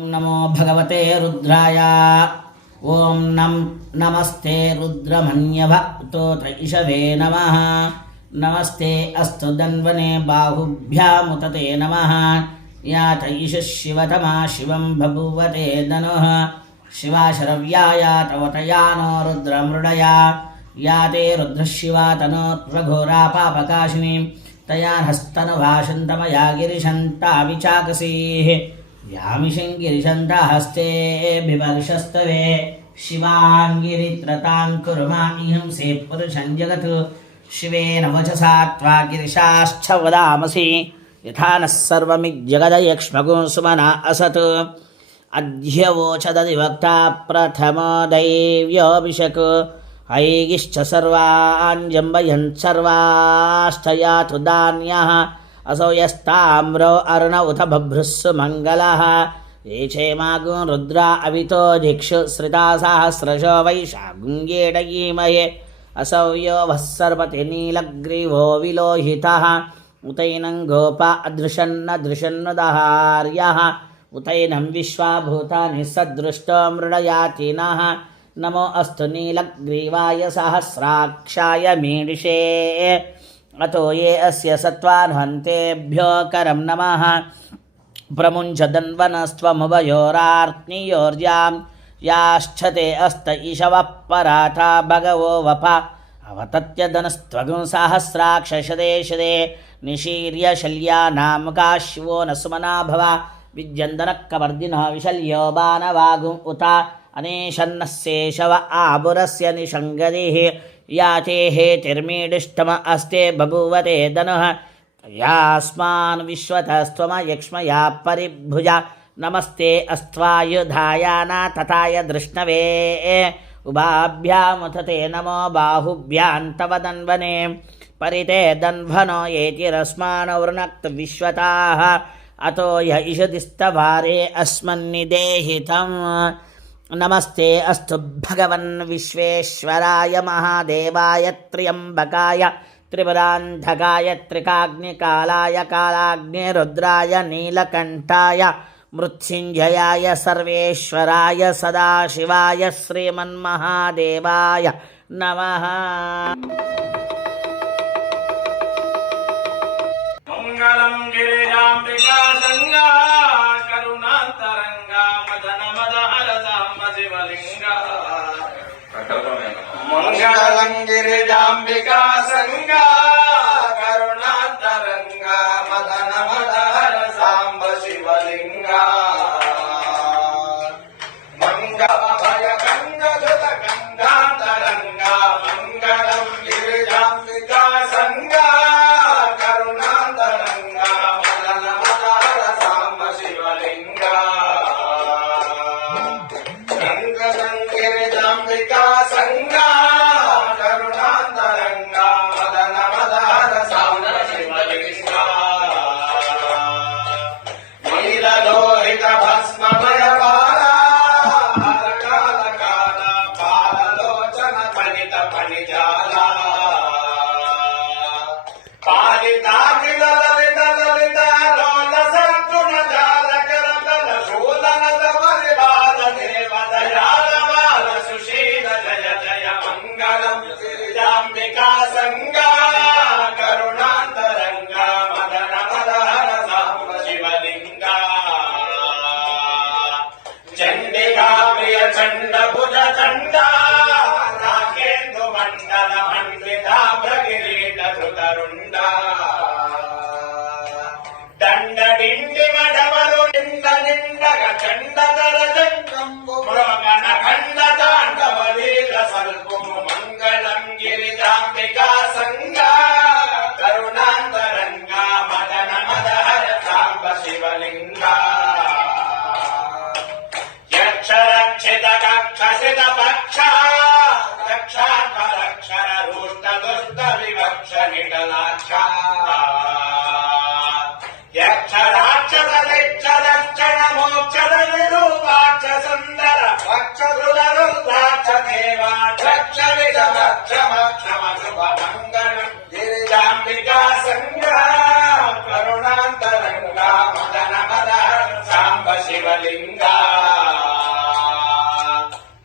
नमो भगवते रुद्राय। ओं नमस्ते रुद्रमन्यभक्तोत्रैषवे नमः। नमस्ते अस्तु दन्वने बाहुभ्यामुतते नमः। या तैष शिवतमा शिवं बभूवते धनुः। शिवा शरव्याया तवतया नो रुद्रमृडया। या ते रुद्रशिवा तनो प्रघोरा पापकाशिनी। तया हस्तनुभाषन्तमया गिरिशन्ता विचाकसीः। व्यामिषङ्गिरिशन्तहस्ते बिभर्षस्तवे। शिवाङ्गिरित्रतां कुर्मा इहंसे पुरुषं जगत्। शिवेन वचसा त्वा गिरिशाश्च वदामसि। यथा नः सर्वमिज्जगदयक्ष्मगो सुमना असत्। अध्यवोचदधिवक्ता प्रथमो दैव्योऽभिषक्। ऐगिश्च सर्वाञ्जम्बयन् सर्वाश्च यातु धान्यः। असौ यस्ताम्रो अर्ण उत बभ्रुस्सु मङ्गलः। ये चेमागुं रुद्रा अवितो दिक्षु श्रिता सहस्रशो वैशागुङ्गेडयीमहे। असौ यो वः सर्वति नीलग्रीवो विलोहितः। उतैनं गोपा अदृशन्नदृशन्नुदहार्यः। उतैनं विश्वाभूतानि सदृष्टो मृडयाति नः। नमो अस्तु नीलग्रीवाय सहस्राक्षाय मीडिषे। अतो ये अस्य सत्त्वान्हन्तेभ्यो करं नमः। प्रमुञ्चदन्वनस्त्वमुभयोरार्त्नियोर्यां। याश्चते अस्त ईशवः पराथा भगवो वपा। अवतत्यदनस्त्वगुं सहस्राक्षशदे शदे। निशीर्य शल्यानामकाशिवो न सुमना भव। विद्यन्दनक्कवर्दिनः विशल्यो बाणवागुम् उता। अनेशन्नः शेषव आबुरस्य निषङ्गदिः। याते हेतिर्मीडिष्टम अस्ते बभूवते धनुः। यास्मान् विश्वतस्त्वमयक्ष्मया परिभुजा। नमस्ते अस्त्वायुधायाना तथाय धृष्णवे। उभाभ्यामुतते नमो बाहुभ्यां तव दन्वने। परिते दन्वनो येतिरस्मान् वृणक्तु विश्वताः। अतो य इषदिस्तवारे अस्मन्निदेहितम्। नमस्ते अस्तु भगवन् विश्वेश्वराय महादेवाय त्र्यम्बकाय त्रिपुरान्धकाय त्रिकाग्निकालाय कालाग्निरुद्राय नीलकण्ठाय मृत्युञ्जयाय सर्वेश्वराय सदाशिवाय श्रीमन्महादेवाय नमः। मंगलं गिरिजाम्बिका संगा करुणान्तरंगा मदन मदहर साम्ब शिवलिंगा। मंगलं गिरिजाम्बिका संगा करुणान्तरंगा मदन मदहर साम्ब शिवलिंगा। मंगल भय गंग सुत गंगातरंगा। मंगलं गिरिजाम्बिका संगा गिरिजाम्बिका संगा करुणान्तरंगा मदन मदहर साम्ब शिवलिंगा। नीललोहित भस्ममय बाला काल काल पाललोचन फलित फणिजाला। पालिताखिल ललित ललित लोल सद्गुण जाल करतल शूलन परिवार देव दयाल बाल सुशील जय जय। मंगलं गिरिजाम्बिका संगा करुणान्तरंगा मदन मदहर साम्ब शिवलिंगा। चण्डिका प्रिय चण्ड भुज चण्डा राकेन्दु मण्डल मण्डिता भ्रगिरीट धृतरुण्डा। ದಂಡ ಡಿಂಡಿ ಮಡವರು ನಿಂದ ನಿಂಡಗ ಚಂಡದರ ಜಂಗಂಬು ಮೃಗನ ಖಂಡ ತಾಂಡವಲೀಲ ಸಲ್ಪು. ಮಂಗಳಂ ಗಿರಿಜಾಂಬಿಕಾ ಸಂಗ ಕರುಣಾಂತರಂಗ ಮದನ ಮದಹರ ಸಾಂಬ ಶಿವಲಿಂಗ. ಯಕ್ಷ ರಕ್ಷಿತ ಕಕ್ಷಸಿತ ಪಕ್ಷ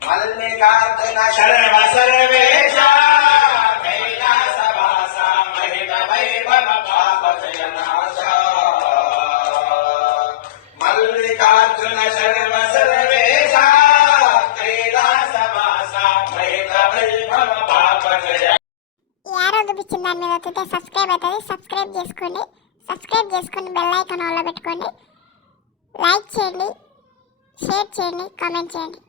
మల్లికార్జున శర్మ సర్వేశ కైలాసవాస మహిమ వైభవ పాప జయనాశ మల్లికార్జున శర్మ సర్వేశ కైలాసవాస మహిమ వైభవ పాప జయ ఈ ఆరో చూపించిన దాని మీద వస్తే సబ్స్క్రైబ్ అవుతుంది. సబ్స్క్రైబ్ చేసుకొని బెల్ ఐకాన్ ఆన్లో పెట్టుకోండి. లైక్ చేయండి, షేర్ చేయండి, కామెంట్ చేయండి.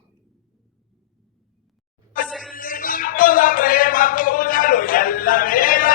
ప్రేమ పూజలు ఎల్ల వేళ